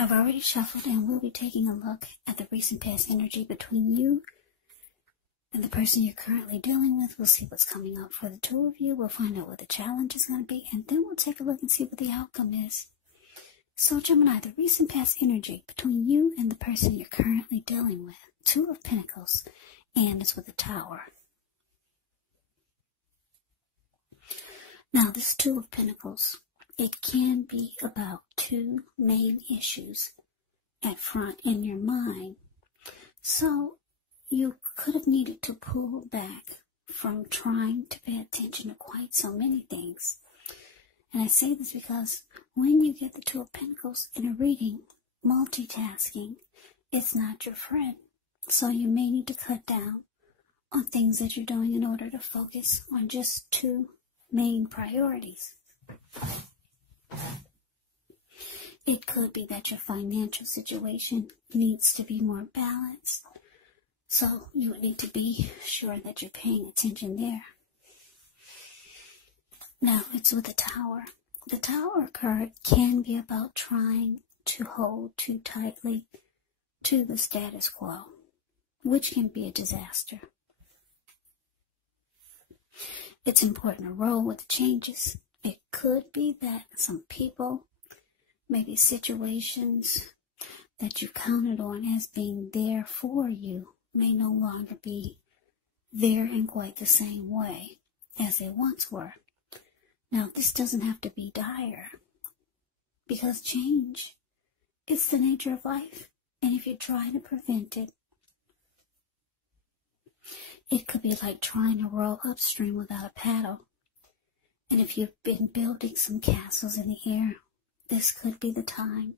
I've already shuffled, and we'll be taking a look at the recent past energy between you and the person you're currently dealing with. We'll see what's coming up for the two of you. We'll find out what the challenge is going to be, and then we'll take a look and see what the outcome is. So, Gemini, the recent past energy between you and the person you're currently dealing with. Two of Pentacles, and it's with the Tower. Now, this Two of Pentacles, it can be about two main issues at front in your mind. So, you could have needed to pull back from trying to pay attention to quite so many things. And I say this because when you get the Two of Pentacles in a reading, multitasking is not your friend. So you may need to cut down on things that you're doing in order to focus on just two main priorities. It could be that your financial situation needs to be more balanced. So you would need to be sure that you're paying attention there. Now, it's with the Tower. The Tower card can be about trying to hold too tightly to the status quo, which can be a disaster. It's important to roll with the changes. It could be that some people, maybe situations that you counted on as being there for you, may no longer be there in quite the same way as they once were. Now, this doesn't have to be dire, because change is the nature of life, and if you try to prevent it, it could be like trying to row upstream without a paddle. And if you've been building some castles in the air, this could be the time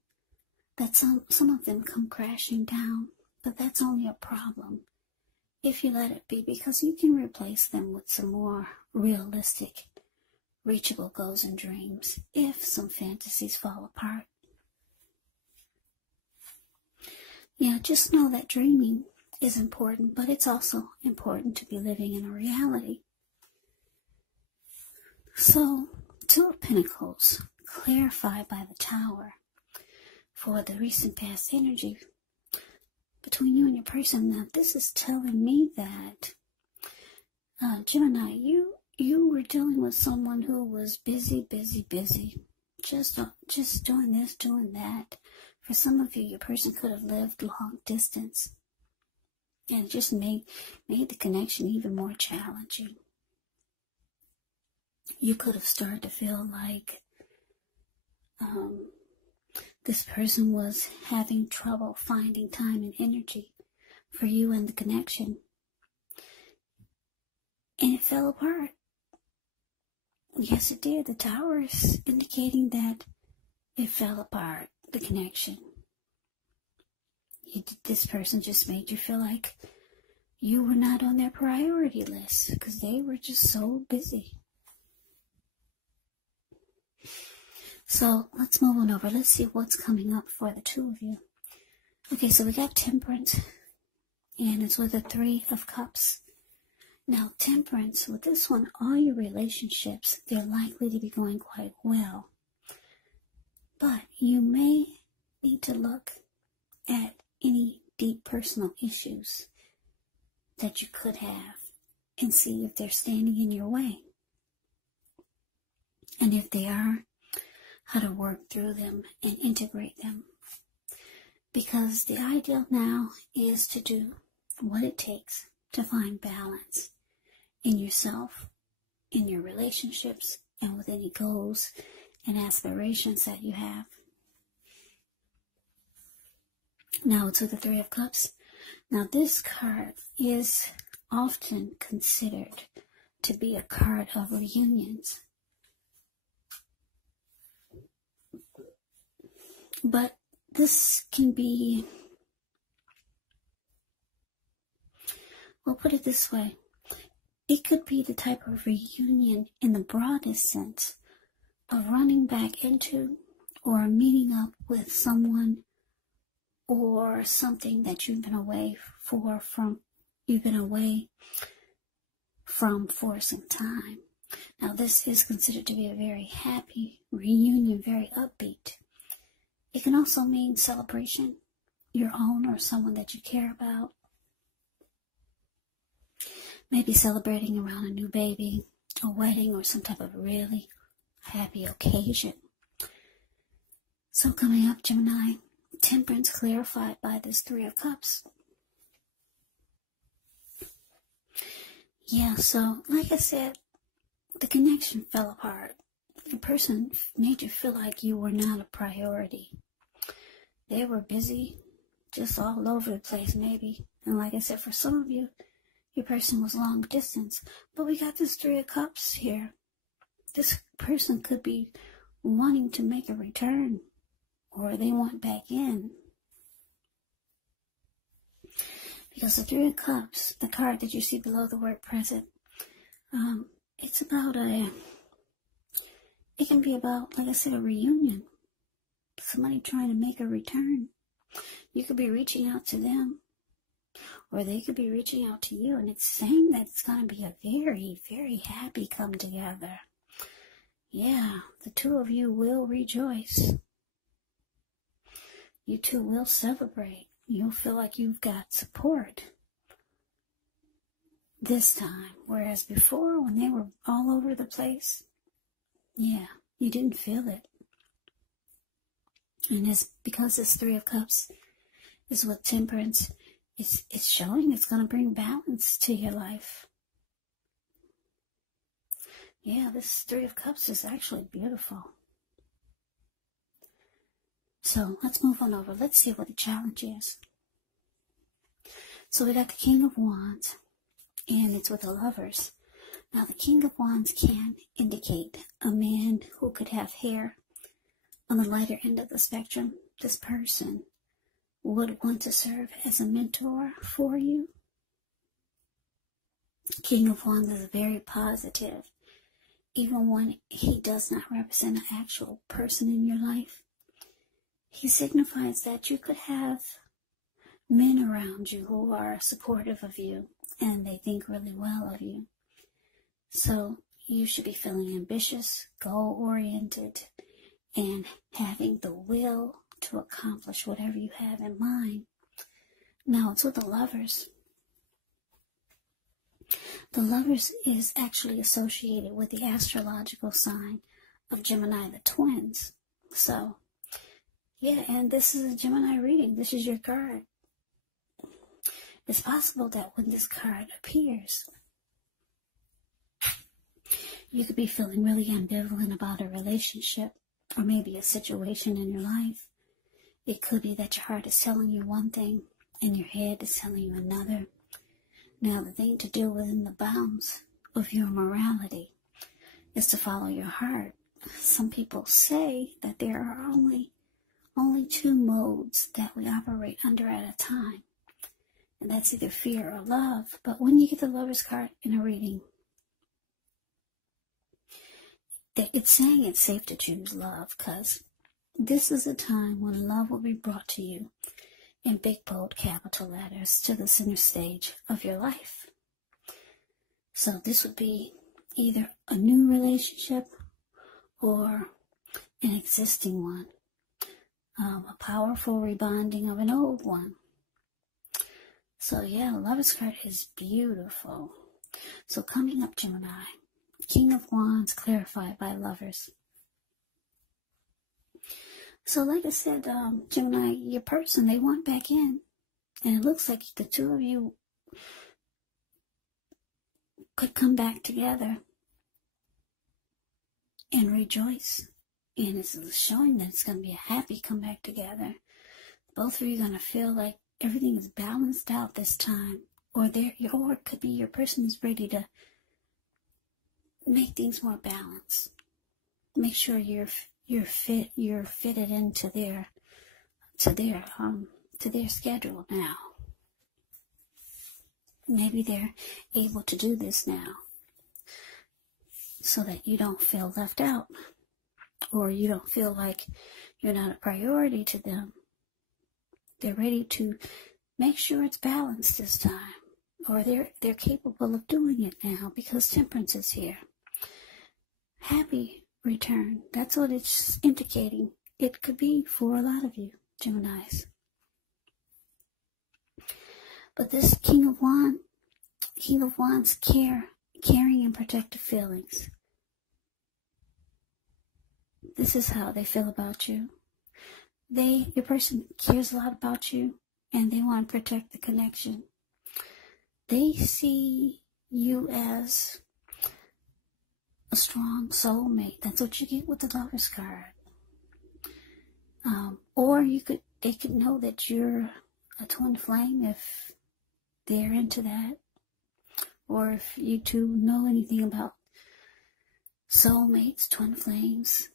that some of them come crashing down. But that's only a problem if you let it be, because you can replace them with some more realistic, reachable goals and dreams if some fantasies fall apart. Yeah, just know that dreaming is important, but it's also important to be living in a reality. So, Two of Pentacles, clarified by the Tower for the recent past energy between you and your person. Now, this is telling me that, Gemini, you were dealing with someone who was busy. Just doing this, doing that. For some of you, your person could have lived long distance, and it just made the connection even more challenging. You could have started to feel like this person was having trouble finding time and energy for you and the connection, and it fell apart. Yes, it did. The Tower is indicating that it fell apart, the connection. This person just made you feel like you were not on their priority list because they were just so busy. So let's move on over. Let's see what's coming up for the two of you. Okay, so we got Temperance, and it's with the Three of Cups. Now, Temperance, with this one, all your relationships, they're likely to be going quite well. But you may need to look at any deep personal issues that you could have and see if they're standing in your way. And if they are, how to work through them and integrate them. Because the ideal now is to do what it takes to find balance in yourself, in your relationships, and with any goals and aspirations that you have. Now to the Three of Cups. Now this card is often considered to be a card of reunions. But this can be, we'll put it this way, it could be the type of reunion in the broadest sense of running back into or meeting up with someone or something that you've been away from for some time. Now this is considered to be a very happy reunion, very upbeat. It can also mean celebration, your own or someone that you care about. Maybe celebrating around a new baby, a wedding, or some type of really happy occasion. So coming up, Gemini, Temperance clarified by this Three of Cups. Yeah, so like I said, the connection fell apart. The person made you feel like you were not a priority. They were busy, just all over the place maybe. And like I said, for some of you, your person was long distance. But we got this Three of Cups here. This person could be wanting to make a return, or they want back in. Because the Three of Cups, the card that you see below the word present, it's about it can be about, like I said, a reunion. Somebody trying to make a return. You could be reaching out to them, or they could be reaching out to you, and it's saying that it's going to be a very, very happy come together. Yeah, the two of you will rejoice. You two will celebrate. You'll feel like you've got support this time, whereas before, when they were all over the place, yeah, you didn't feel it. And it's because this Three of Cups is with Temperance, it's showing it's going to bring balance to your life. Yeah, this Three of Cups is actually beautiful. So let's move on over. Let's see what the challenge is. So we got the King of Wands, and it's with the Lovers. Now the King of Wands can indicate a man who could have hair on the lighter end of the spectrum. This person would want to serve as a mentor for you. King of Wands is very positive, even when he does not represent an actual person in your life. He signifies that you could have men around you who are supportive of you and they think really well of you. So you should be feeling ambitious, goal-oriented, and having the will to accomplish whatever you have in mind. Now it's with the Lovers. The Lovers is actually associated with the astrological sign of Gemini, the twins. So, yeah, and this is a Gemini reading. This is your card. It's possible that when this card appears, you could be feeling really ambivalent about a relationship or maybe a situation in your life. It could be that your heart is telling you one thing and your head is telling you another. Now, the thing to do within the bounds of your morality is to follow your heart. Some people say that there are only two modes that we operate under at a time, and that's either fear or love. But when you get the Lover's card in a reading, it's saying it's safe to choose love, because this is a time when love will be brought to you in big, bold, capital letters to the center stage of your life. So this would be either a new relationship or an existing one, a powerful rebonding of an old one. So yeah, Lover's card is beautiful. So coming up, Gemini, King of Wands clarified by Lovers. So like I said, Gemini, your person, they want back in. And it looks like the two of you could come back together and rejoice. And it's showing that it's going to be a happy comeback together. Both of you are going to feel like everything is balanced out this time. Or it could be your person is ready to make things more balanced. Make sure you're fitted into their schedule now. Maybe they're able to do this now so that you don't feel left out, or you don't feel like you're not a priority to them. They're ready to make sure it's balanced this time, or they're capable of doing it now because Temperance is here. Happy return. That's what it's indicating. it could be for a lot of you, Geminis. But this King of Wands, caring and protective feelings. This is how they feel about you. Your person cares a lot about you, and they want to protect the connection. They see you as a strong soulmate. That's what you get with the Lover's card. Or they could know that you're a twin flame if they're into that. Or if you two know anything about soulmates, twin flames.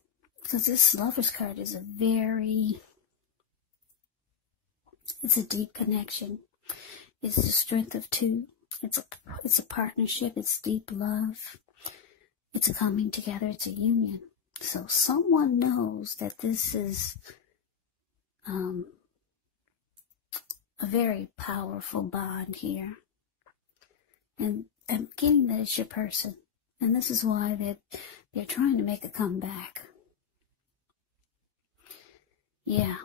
Because this Lover's card is it's a deep connection. It's the strength of two. It's a partnership. It's deep love. It's a coming together. It's a union. So someone knows that this is a very powerful bond here. And I'm getting that it's your person. And this is why they're trying to make a comeback. Yeah,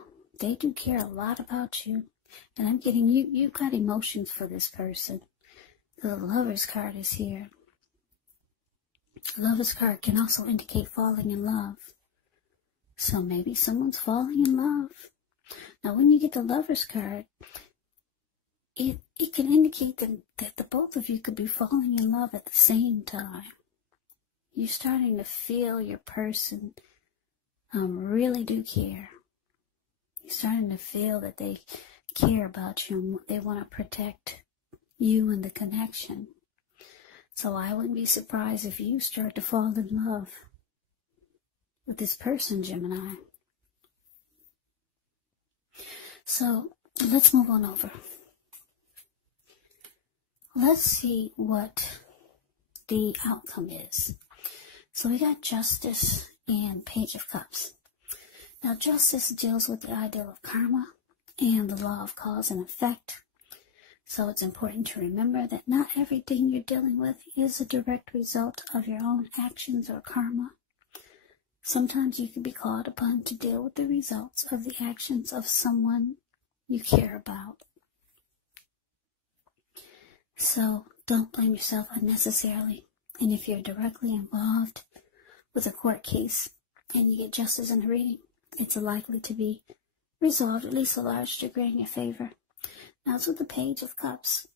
they do care a lot about you. And I'm getting you've got emotions for this person. The Lover's card is here. The Lover's card can also indicate falling in love. So maybe someone's falling in love. Now when you get the Lover's card, it can indicate that the both of you could be falling in love at the same time. You're starting to feel your person really do care. You're starting to feel that they care about you and they want to protect you and the connection. So I wouldn't be surprised if you start to fall in love with this person, Gemini. So let's move on over. Let's see what the outcome is. So we got Justice and Page of Cups. Now Justice deals with the ideal of karma and the law of cause and effect. So it's important to remember that not everything you're dealing with is a direct result of your own actions or karma. Sometimes you can be called upon to deal with the results of the actions of someone you care about. So don't blame yourself unnecessarily. And if you're directly involved with a court case and you get justice in the reading, it's likely to be resolved at least a large degree in your favor. Now it's with the Page of Cups.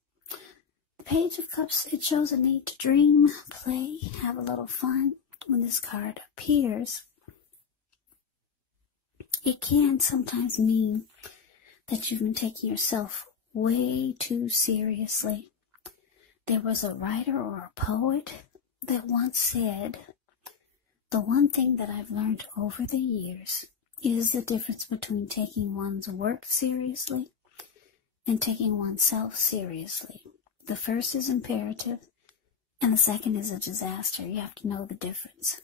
The Page of Cups, it shows a need to dream, play, have a little fun. When this card appears, it can sometimes mean that you've been taking yourself way too seriously. There was a writer or a poet that once said, "The one thing that I've learned over the years is the difference between taking one's work seriously and taking oneself seriously. The first is imperative, and the second is a disaster. You have to know the difference."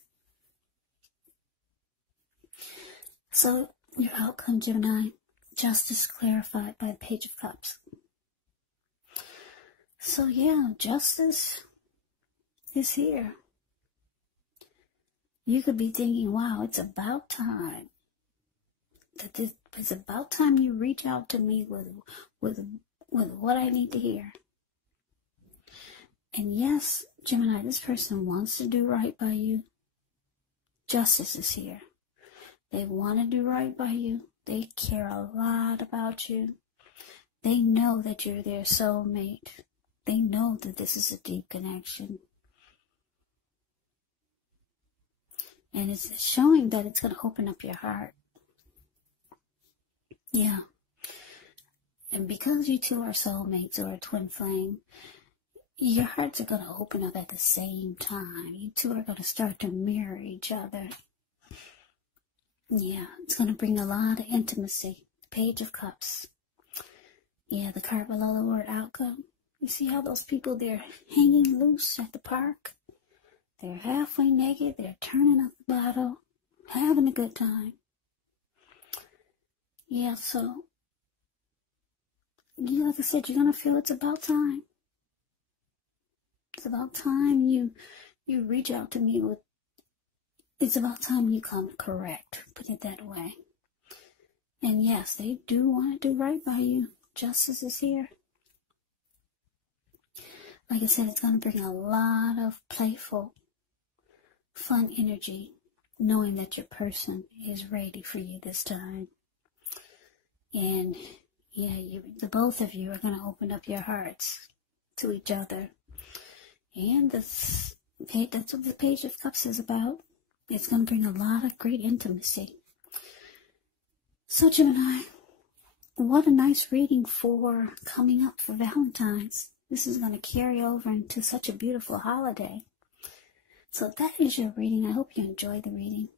So, your outcome, Gemini, justice clarified by the Page of Cups. So yeah, justice is here. You could be thinking, wow, it's about time. It's about time you reach out to me with what I need to hear. And yes, Gemini, this person wants to do right by you. Justice is here. They want to do right by you. They care a lot about you. They know that you're their soulmate. They know that this is a deep connection. And it's showing that it's going to open up your heart. Yeah. And because you two are soulmates or a twin flame, your hearts are going to open up at the same time. You two are going to start to mirror each other. Yeah, it's going to bring a lot of intimacy. Page of Cups. Yeah, the card below the word outcome. You see how those people, they're hanging loose at the park? They're halfway naked. They're turning up the bottle. Having a good time. Yeah, so, like I said, you're going to feel it's about time. It's about time you reach out to me with, it's about time you come correct. Put it that way. And yes, they do want to do right by you. Justice is here. Like I said, it's going to bring a lot of playful, fun energy, knowing that your person is ready for you this time. And yeah, the both of you are going to open up your hearts to each other. And that's what the Page of Cups is about. It's going to bring a lot of great intimacy. So Gemini, what a nice reading for coming up for Valentine's. This is going to carry over into such a beautiful holiday. So that is your reading. I hope you enjoyed the reading.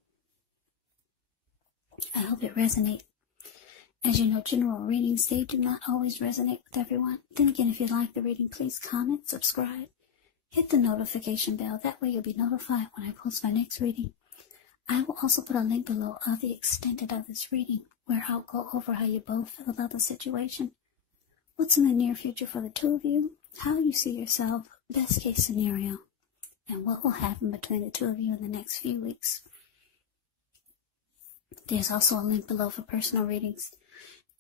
I hope it resonates. As you know, general readings, they do not always resonate with everyone. Then again, if you like the reading, please comment, subscribe, hit the notification bell. That way you'll be notified when I post my next reading. I will also put a link below of the extended of this reading, where I'll go over how you both feel about the situation, what's in the near future for the two of you, how you see yourself, best case scenario, and what will happen between the two of you in the next few weeks. There's also a link below for personal readings,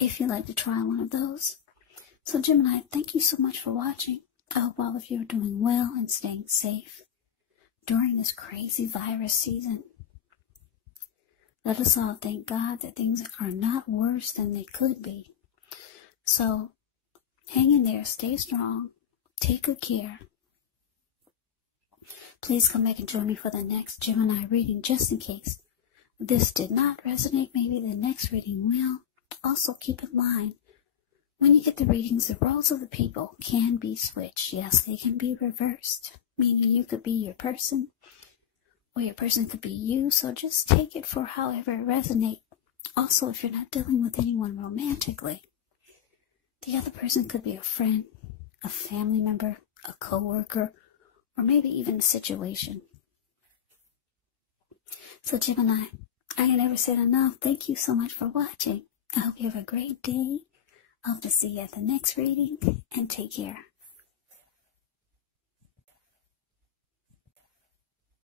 if you'd like to try one of those. So Gemini, thank you so much for watching. I hope all of you are doing well and staying safe during this crazy virus season. Let us all thank God that things are not worse than they could be. So hang in there, stay strong, take good care. Please come back and join me for the next Gemini reading, just in case this did not resonate. Maybe the next reading will. Also keep in mind, when you get the readings, the roles of the people can be switched. Yes, they can be reversed, meaning you could be your person, or your person could be you. So just take it for however it resonates. Also, if you're not dealing with anyone romantically, the other person could be a friend, a family member, a co-worker, or maybe even a situation. So Gemini, I can never say it enough. Thank you so much for watching. I hope you have a great day. I hope to see you at the next reading, and take care.